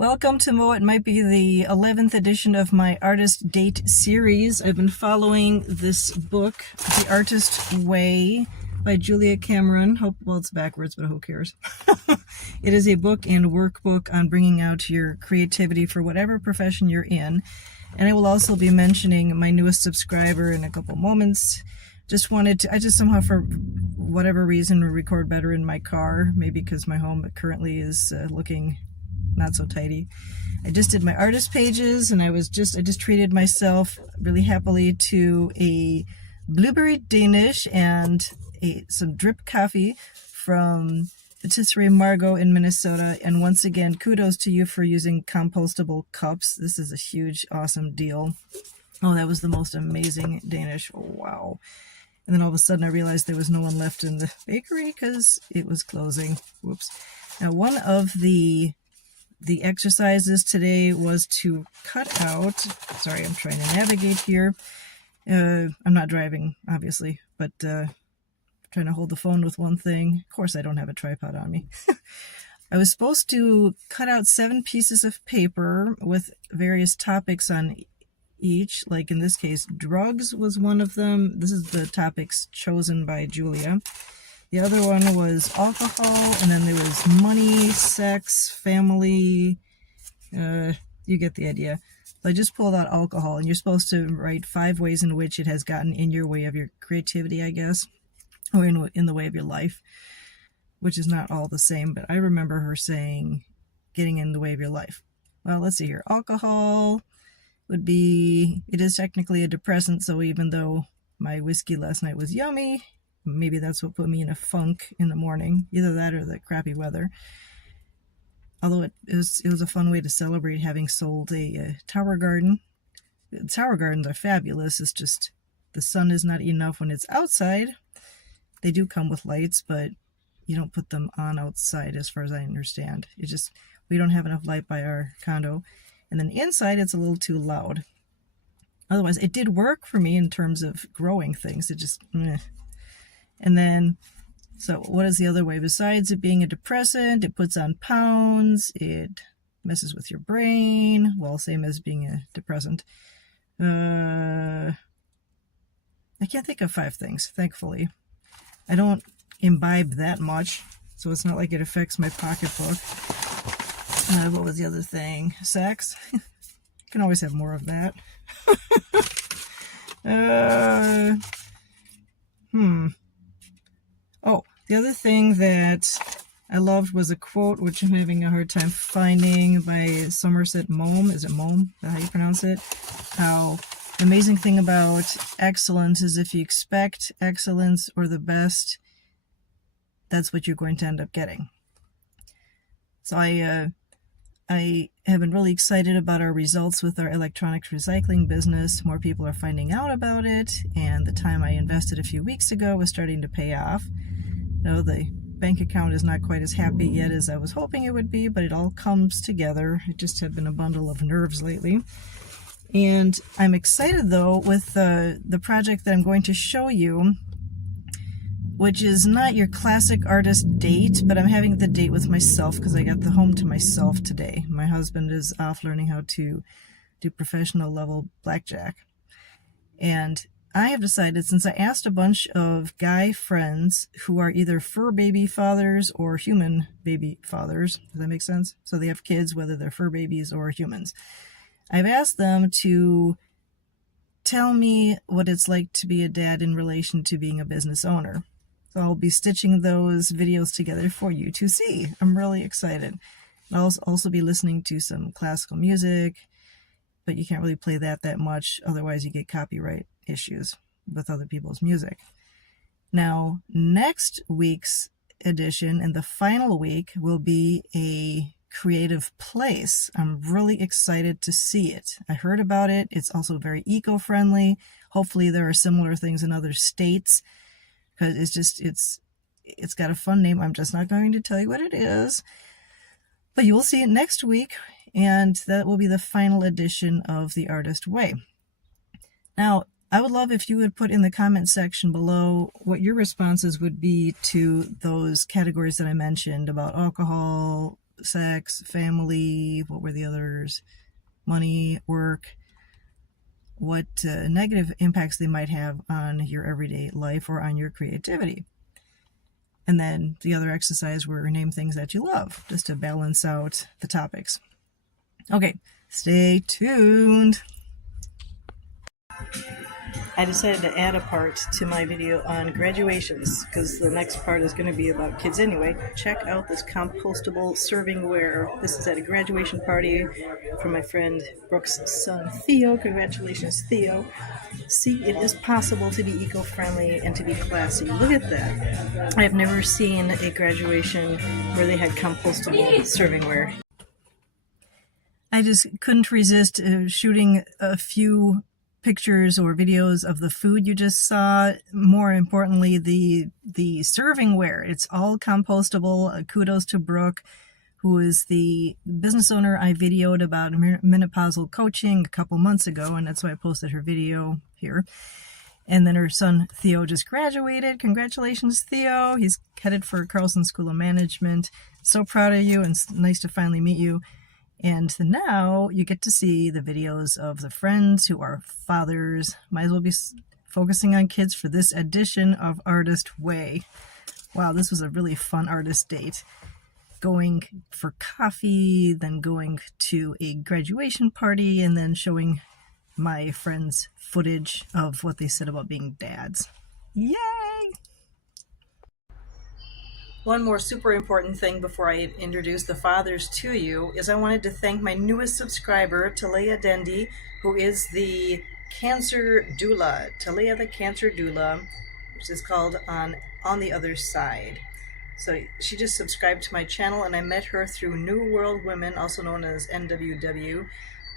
Welcome to It might be the 11th edition of my Artist Date series. I've been following this book, The Artist Way by Julia Cameron. Well, it's backwards, but who cares? It is a book and workbook on bringing out your creativity for whatever profession you're in. And I will also be mentioning my newest subscriber in a couple moments. I just somehow, for whatever reason, record better in my car. Maybe because my home currently is looking not so tidy. I just did my artist pages, and I just treated myself really happily to a blueberry Danish and some drip coffee from Patisserie Margo in Minnesota. And once again, kudos to you for using compostable cups. This is a huge, awesome deal. Oh, that was the most amazing Danish. Oh, wow. And then all of a sudden I realized there was no one left in the bakery because it was closing. Whoops. Now, one of the exercises today was to cut out, sorry, I'm trying to navigate here. I'm not driving, obviously, but trying to hold the phone with one thing. Of course, I don't have a tripod on me. I was supposed to cut out 7 pieces of paper with various topics on each. Like in this case, drugs was one of them. This is the topics chosen by Julia. The other one was alcohol, and then there was money, sex, family. You get the idea. So I just pulled out alcohol, and you're supposed to write 5 ways in which it has gotten in your way of your creativity, I guess, or in the way of your life, which is not all the same, but I remember her saying getting in the way of your life. Well, let's see here. Alcohol would be, it is technically a depressant, so even though my whiskey last night was yummy, maybe that's what put me in a funk in the morning. Either that or the crappy weather. Although it was a fun way to celebrate having sold a tower garden. Tower gardens are fabulous. It's just the sun is not enough when it's outside. They do come with lights, but you don't put them on outside as far as I understand. We don't have enough light by our condo. And then inside it's a little too loud. Otherwise, it did work for me in terms of growing things. It just, meh. And then, so what is the other way? Besides it being a depressant, it puts on pounds, it messes with your brain. Well, same as being a depressant. I can't think of 5 things, thankfully. I don't imbibe that much, so it's not like it affects my pocketbook. What was the other thing? Sex? You can always have more of that. Oh, the other thing that I loved was a quote, which I'm having a hard time finding, by Somerset Maugham. Is it Maugham? Is that how you pronounce it? How the amazing thing about excellence is if you expect excellence or the best, that's what you're going to end up getting. So I have been really excited about our results with our electronics recycling business. More people are finding out about it, and the time I invested a few weeks ago was starting to pay off. No, the bank account is not quite as happy yet as I was hoping it would be, but it all comes together. It just has been a bundle of nerves lately. And I'm excited, though, with the project that I'm going to show you, which is not your classic artist date, but I'm having the date with myself because I got the home to myself today. My husband is off learning how to do professional level blackjack. And I have decided, since I asked a bunch of guy friends who are either fur baby fathers or human baby fathers, does that make sense? So they have kids, whether they're fur babies or humans. I've asked them to tell me what it's like to be a dad in relation to being a business owner. So I'll be stitching those videos together for you to see. I'm really excited. I'll also be listening to some classical music, but you can't really play that much, otherwise you get copyright issues with other people's music. Now, next week's edition and the final week will be a creative place. I'm really excited to see it. I heard about it. It's also very eco-friendly. Hopefully there are similar things in other states, because it's got a fun name. I'm just not going to tell you what it is, but you will see it next week, and that will be the final edition of The Artist Way. Now, I would love if you would put in the comment section below what your responses would be to those categories that I mentioned about alcohol, sex, family, what were the others? Money, work, what negative impacts they might have on your everyday life or on your creativity. And then the other exercise were name things that you love, just to balance out the topics. Okay, stay tuned. I decided to add a part to my video on graduations because the next part is going to be about kids anyway. Check out this compostable servingware. This is at a graduation party for my friend Brooke's son Theo. Congratulations, Theo. See, it is possible to be eco-friendly and to be classy. Look at that. I have never seen a graduation where they had compostable servingware. I just couldn't resist shooting a few pictures or videos of the food you just saw. More importantly, the servingware. It's all compostable. Kudos to Brooke, who is the business owner I videoed about menopausal coaching a couple months ago, and that's why I posted her video here. And then her son Theo just graduated. Congratulations, Theo. He's headed for Carlson School of Management. So proud of you, and it's nice to finally meet you. And now you get to see the videos of the friends who are fathers. Might as well be focusing on kids for this edition of Artist Way. Wow, this was a really fun artist date. Going for coffee, then going to a graduation party, and then showing my friends footage of what they said about being dads. Yay! One more super important thing before I introduce the fathers to you is I wanted to thank my newest subscriber, Talaya Dendi, who is the Cancer Doula. Talaya the Cancer Doula, which is called On the Other Side. So she just subscribed to my channel, and I met her through New World Women, also known as NWW.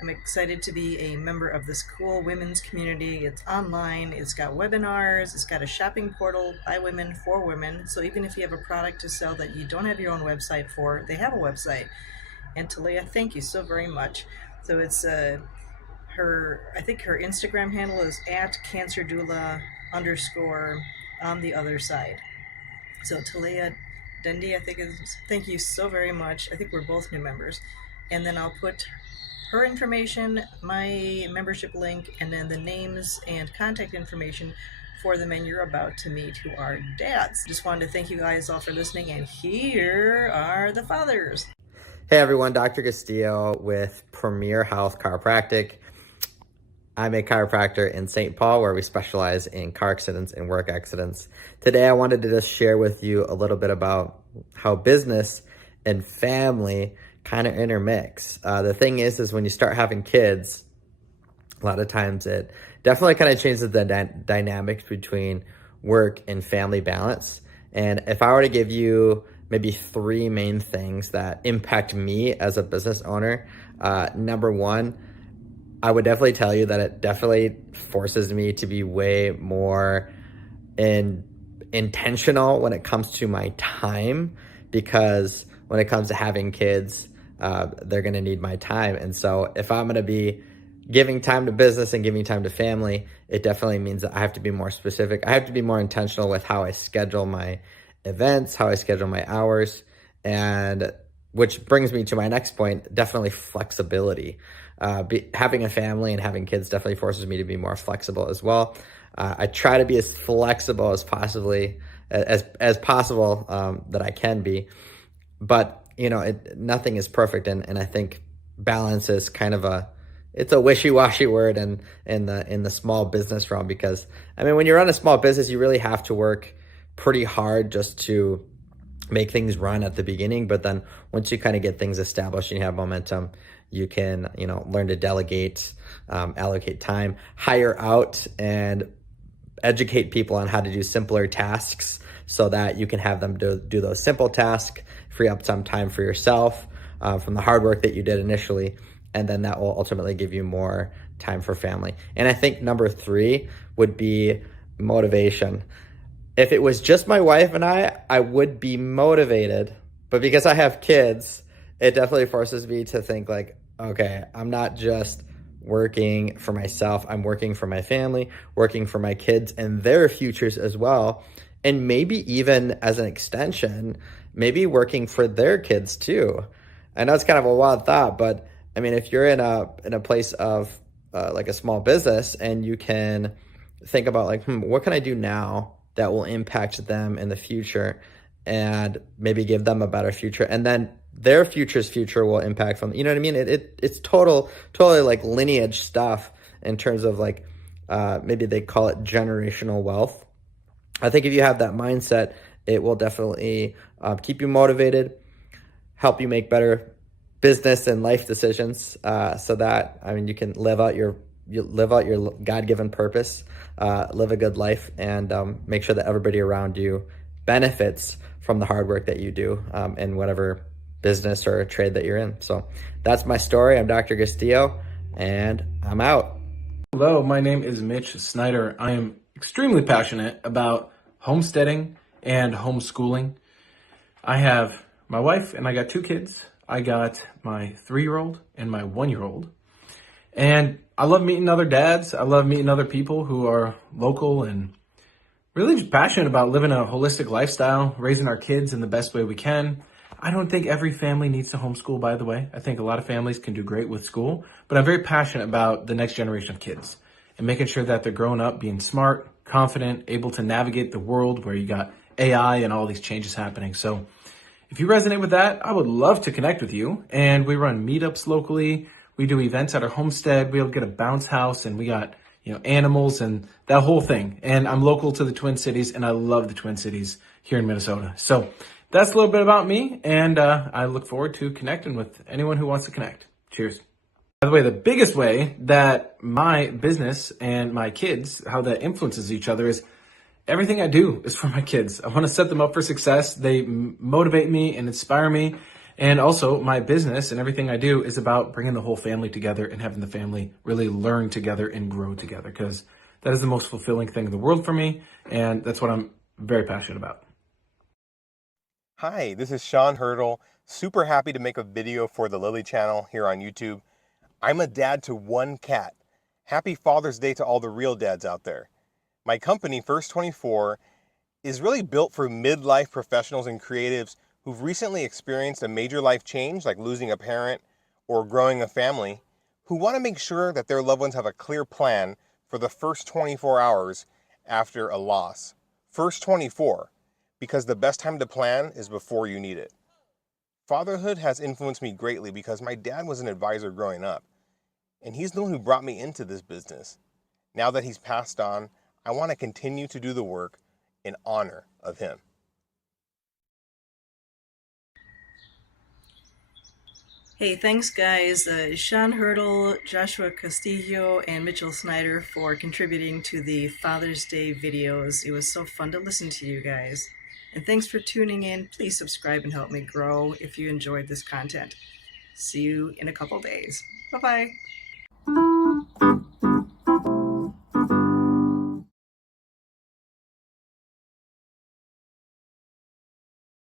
I'm excited to be a member of this cool women's community. It's online, it's got webinars, it's got a shopping portal by women for women. So even if you have a product to sell that you don't have your own website for, they have a website. And Talaya, thank you so very much. So it's I think her Instagram handle is @cancerdoula_ on the other side. So Talaya Dendi, I think thank you so very much. I think we're both new members. And then I'll put her information, my membership link, and then the names and contact information for the men you're about to meet who are dads. Just wanted to thank you guys all for listening, and here are the fathers. Hey everyone, Dr. Castillo with Premier Health Chiropractic. I'm a chiropractor in St. Paul where we specialize in car accidents and work accidents. Today I wanted to just share with you a little bit about how business and family kind of intermix. The thing is when you start having kids, a lot of times it definitely kind of changes the dynamics between work and family balance. And if I were to give you maybe 3 main things that impact me as a business owner, number 1, I would definitely tell you that it definitely forces me to be way more intentional when it comes to my time, because when it comes to having kids, they're going to need my time. And so if I'm going to be giving time to business and giving time to family, it definitely means that I have to be more specific. I have to be more intentional with how I schedule my events, how I schedule my hours, and which brings me to my next point, definitely flexibility. Having a family and having kids definitely forces me to be more flexible as well. I try to be as flexible as possible that I can be, but nothing is perfect, and I think balance is kind of it's a wishy-washy word in the small business realm, because when you run a small business, you really have to work pretty hard just to make things run at the beginning. But then once you kind of get things established and you have momentum, you can learn to delegate, allocate time, hire out, and educate people on how to do simpler tasks so that you can have them do those simple tasks, free up some time for yourself from the hard work that you did initially, and then that will ultimately give you more time for family. And I think number 3 would be motivation. If it was just my wife and I would be motivated, but because I have kids, it definitely forces me to think like, okay, I'm not just working for myself, I'm working for my family, working for my kids and their futures as well. And maybe even as an extension, maybe working for their kids too. I know it's kind of a wild thought, but I mean, if you're in a place of like a small business, and you can think about like, what can I do now that will impact them in the future, and maybe give them a better future, and then their future's future will impact from, you know what I mean? It's totally like lineage stuff in terms of like, maybe they call it generational wealth. I think if you have that mindset, it will definitely keep you motivated, help you make better business and life decisions, so that, I mean, you can live out your God-given purpose, live a good life, and make sure that everybody around you benefits from the hard work that you do in whatever business or trade that you're in. So that's my story. I'm Dr. Castillo, and I'm out. Hello, my name is Mitch Snyder. I am extremely passionate about homesteading and homeschooling. I have my wife and I got 2 kids. I got my 3-year-old and my 1-year-old. And I love meeting other dads. I love meeting other people who are local and really just passionate about living a holistic lifestyle, raising our kids in the best way we can. I don't think every family needs to homeschool, by the way. I think a lot of families can do great with school, but I'm very passionate about the next generation of kids and making sure that they're growing up being smart, confident, able to navigate the world where you got AI and all these changes happening. So if you resonate with that, I would love to connect with you. And we run meetups locally. We do events at our homestead. We'll get a bounce house, and we got, animals and that whole thing. And I'm local to the Twin Cities, and I love the Twin Cities here in Minnesota. So that's a little bit about me, and I look forward to connecting with anyone who wants to connect. Cheers. By the way, the biggest way that my business and my kids, how that influences each other, is everything I do is for my kids. I want to set them up for success. They motivate me and inspire me. And also my business and everything I do is about bringing the whole family together and having the family really learn together and grow together, because that is the most fulfilling thing in the world for me. And that's what I'm very passionate about. Hi, this is Sean Hurdle. Super happy to make a video for the Lily channel here on YouTube. I'm a dad to 1 cat. Happy Father's Day to all the real dads out there. My company, First 24, is really built for midlife professionals and creatives who've recently experienced a major life change, like losing a parent or growing a family, who want to make sure that their loved ones have a clear plan for the first 24 hours after a loss. First 24, because the best time to plan is before you need it. Fatherhood has influenced me greatly because my dad was an advisor growing up, and he's the one who brought me into this business. Now that he's passed on, I want to continue to do the work in honor of him. Hey, thanks guys, Sean Hurdle, Joshua Castillo, and Mitchell Snyder for contributing to the Father's Day videos. It was so fun to listen to you guys. And thanks for tuning in. Please subscribe and help me grow if you enjoyed this content. See you in a couple days. Bye-bye.